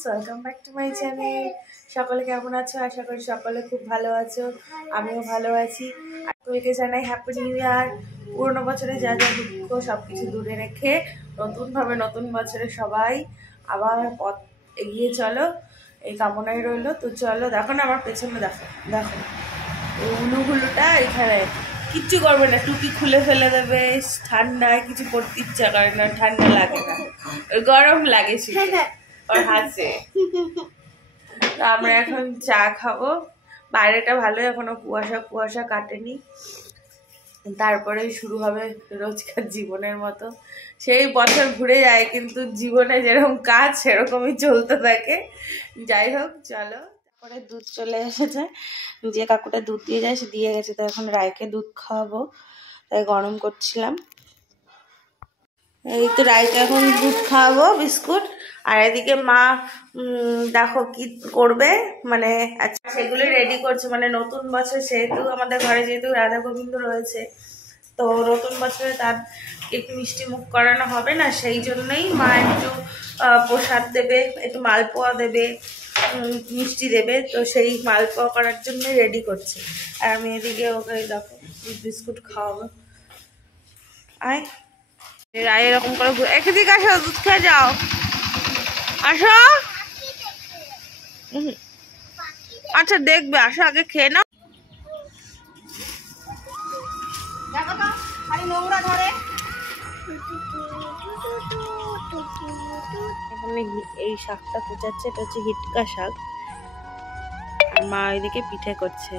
Friends, welcome back to my channel. সকলে কেমন আছো? আশা করি সকলে খুব ভালো আছো, আমিও ভালো আছি। আর তোমাকে জানাই হ্যাপি নিউ ইয়ার। পুরোনো বছরে যা যা দুঃখ সব কিছু দূরে রেখে নতুনভাবে নতুন বছরে সবাই আবার পথ এগিয়ে চলো, এই কামনাই রইলো। তো চলো, দেখো না আমার পেছনে, দেখো দেখো উলুগুলুটা এখানে কিচ্ছু করবে না, টুপি খুলে ফেলে দেবে। ঠান্ডায় কিছু করতে ইচ্ছা করে না, ঠান্ডা লাগে না, গরম লাগে শুধু। ওর হাসে। তো আমরা এখন চা খাবো। বাইরেটা ভালো, এখনো কুয়াশা কুয়াশা কাটেনি। তারপরে শুরু হবে রোজকার জীবনের মতো। সেই বছর ঘুরে যায়, কিন্তু জীবনে যেরকম কাজ সেরকমই চলতে থাকে। যাই হোক, চলো। তারপরে দুধ চলে এসেছে, যে কাকুটা দুধ দিয়ে যায় সে দিয়ে গেছে। তো এখন রায়কে দুধ খাওয়াবো, তাই গরম করছিলাম। এই তো রায়কে এখন দুধ খাওয়াবো, বিস্কুট। আর এদিকে মা দেখো কি করবে, মানে আচ্ছা সেগুলো রেডি করছে। মানে নতুন বছর, সেহেতু আমাদের ঘরে যেহেতু রাধা গোবিন্দ রয়েছে, তো নতুন বছরে তার একটু মিষ্টি মুখ করানো হবে না, সেই জন্যই মা একটু প্রসাদ দেবে, একটু মালপোয়া দেবে, মিষ্টি দেবে। তো সেই মালপোয়া করার জন্য রেডি করছে। আর আমি এদিকে ওকে দেখো বিস্কুট খাওয়াবো। আয় রায় এরকম করে একদিকে আসো, দুধ খেয়ে যাও, আসো। আচ্ছা দেখবে, আসো আগে খেয়ে নাও। দেখো তো খালি নোংরা ধরে। এখানে এই শাকটা কুচাচ্ছে, এটা হচ্ছে হিটকা শাক। আর মা ওইদিকে পিঠে করছে,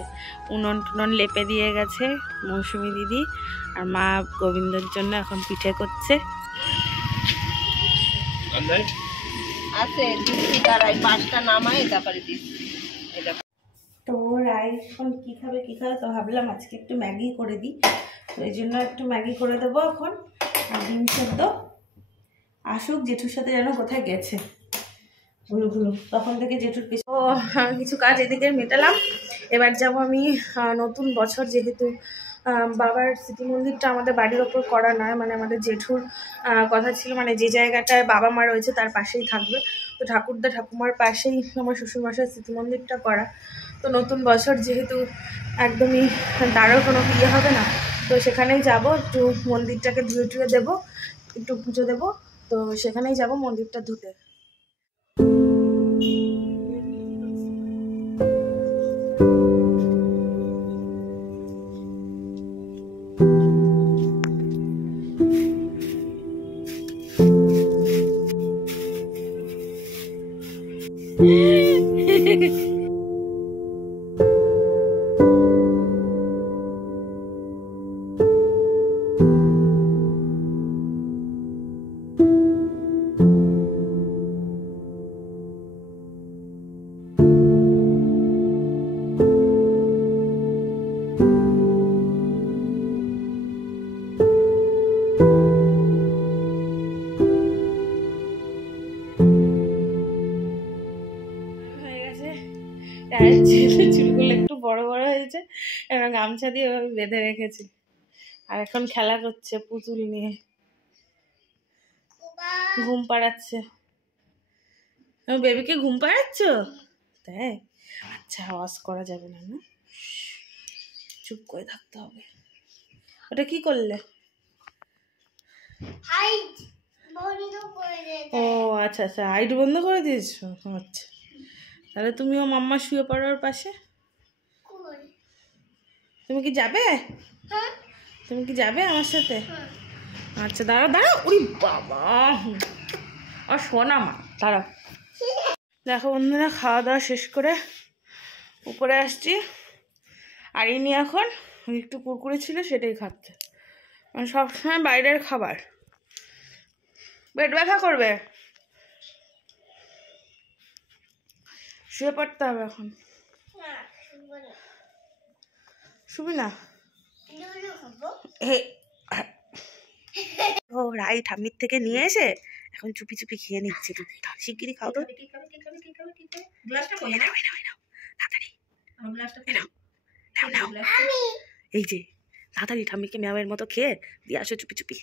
উনুন টুনন লেপে দিয়ে গেছে মৌসুমি দিদি। আর মা গোবিন্দর জন্য এখন পিঠে করছে। আছে দিচ্ছি, তারাই 5টা নামায় তারপরে দিচ্ছি। তো রাই এখন কি খাবে তো ভাবলাম আজকে একটু ম্যাগি করে দিই। তো এই জন্য একটু ম্যাগি করে দেবো এখন। আর ডিম সেদ্ধ। আসুক, জেঠুর সাথে যেন কোথায় গেছে ভুলু ভুলু, তখন থেকে জেঠুর পিছনে। ও কিছু কাজ এদিকে মেটালাম। এবার যাবো আমি নতুন বছর, যেহেতু বাবার স্মৃতি মন্দিরটা আমাদের বাড়ির ওপর করা নয়, মানে আমাদের জেঠুর কথা ছিল, মানে যে জায়গাটায় বাবা মা রয়েছে তার পাশেই থাকবে। তো ঠাকুরদা ঠাকুমার পাশেই আমার শ্বশুরমশাই স্মৃতি মন্দিরটা করা। তো নতুন বছর যেহেতু একদমই তারও কোনো ইয়ে হবে না, তো সেখানেই যাব, একটু মন্দিরটাকে ধুয়ে টুয়ে দেবো, একটু পুজো দেবো। তো সেখানেই যাব মন্দিরটা ধুতে। চুলগুলো একটু বড় বড় হয়েছে এবং গামছা দিয়ে ওভাবে বেঁধে রেখেছি। আর এখন খেলা করছে পুতুল নিয়ে, ঘুম পাড়াচ্ছে। বেবিকে ঘুম পাড়াচ্ছ? তাই? আচ্ছা, আওয়াজ করা যাবে না, না চুপ করে থাকতে হবে। ওটা কি করলে? ও আচ্ছা আচ্ছা, হাইট বন্ধ করে দিয়েছো। আচ্ছা, তাহলে তুমিও মাম্মা শুয়ে পড়ো ওর পাশে। তুমি কি যাবে? তুমি কি যাবে আমার সাথে? আচ্ছা দাঁড়াও দাঁড়াও, উরি বাবা, আর শোনা মা, দাঁড়াও। দেখো বন্ধুরা, খাওয়া দাওয়া শেষ করে উপরে আসছি। আর ইনি এখন একটু কুরকুরে ছিল সেটাই খাচ্ছে। মানে সবসময় বাইরের খাবার, পেট ব্যথা করবে, শুয়ে পড়তে হবে এখন। শুবি না? ও রাই ঠাম্মির থেকে নিয়ে এসে এখন চুপি চুপি খেয়ে নিচ্ছে দুধটা। শিগগিরই খাও তো। এই যে তাড়াতাড়ি ঠাম্মিকে ম্যামের মতো খেয়ে দিয়ে আসো চুপি চুপি।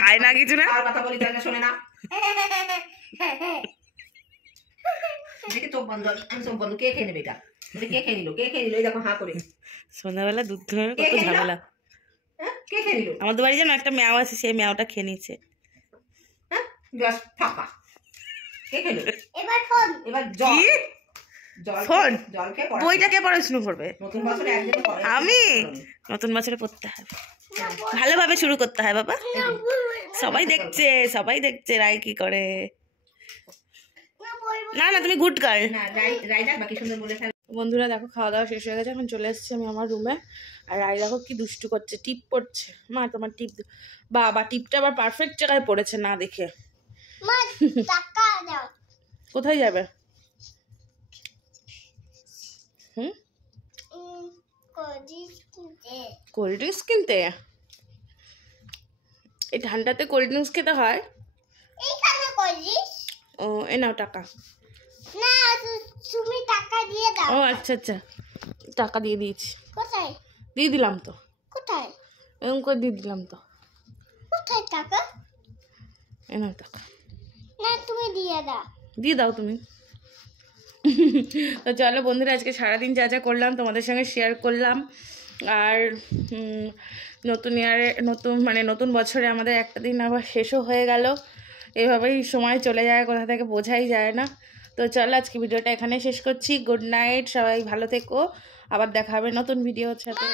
খায় না কিছু না, কথা বলি তাহলে শোনে না। দেখে চোখ বন্ধ, আমি চোখ বন্ধ। কে খেয়ে নেবে এটা? কে খেয়ে নিল? কে খেয়ে নিল? এই দেখো হাঁ করে। সন্ধ্যাবেলা দুধ ধরে কত ঝামেলা। কে খেয়ে নিল? আমাদের বাড়ি যেন একটা ম্যাও আছে, সেই ম্যাওটা খেয়ে নিচ্ছে। ফাঁকা। কে খেলো? এবার জল। ফোন জল খেয়ে বইটা কে পড়াশুনো করবে? নতুন বছরে একদিন পড়ে। আমি নতুন বছরে পড়তে হবে, ভালোভাবে শুরু করতে হয় বাবা। সবাই দেখছে রাই কি করে। না না তুমি গুড গার্ল। না রাইডার বাকি সুন্দর বলে ফেল। বন্ধুরা দেখো খাওয়া দাওয়া শেষ হয়ে গেছে, এখন চলে এসেছি আমি আমার রুমে। আর রাই দেখো কি দুষ্টু করছে, টিপ পড়ছে। মা তোমার টিপ, বাবা টিপটা আবার পারফেক্ট জায়গায় পড়েছে না দেখে। কোথায় যাবে? কোল্ড ড্রিঙ্কস কিনতে? এই ঠান্ডাতে কোল্ড ড্রিঙ্কস খেতে হয়? ও এ নাও টাকা। না তুমি টাকা দিয়ে দাও। ও আচ্ছা আচ্ছা, টাকা দিয়ে দিয়েছি। কোথায়? দিয়ে দিলাম তো। কোথায়? এরকম করে দিয়ে দিলাম তো। কোথায় টাকা? এ নাও টাকা। না তুমি দিয়ে দাও। দিয়ে দাও তুমি। তো চলো বন্ধুরা, আজকে সারাদিন যা যা করলাম তোমাদের সঙ্গে শেয়ার করলাম। আর নতুন বছরে আমাদের একটা দিন আবার শেষও হয়ে গেল। এভাবেই সময় চলে যায়, কোথা থেকে বোঝাই যায় না। তো চলো আজকে ভিডিওটা এখানে শেষ করছি। গুড নাইট, সবাই ভালো থেকো, আবার দেখা হবে নতুন ভিডিওর সাথে।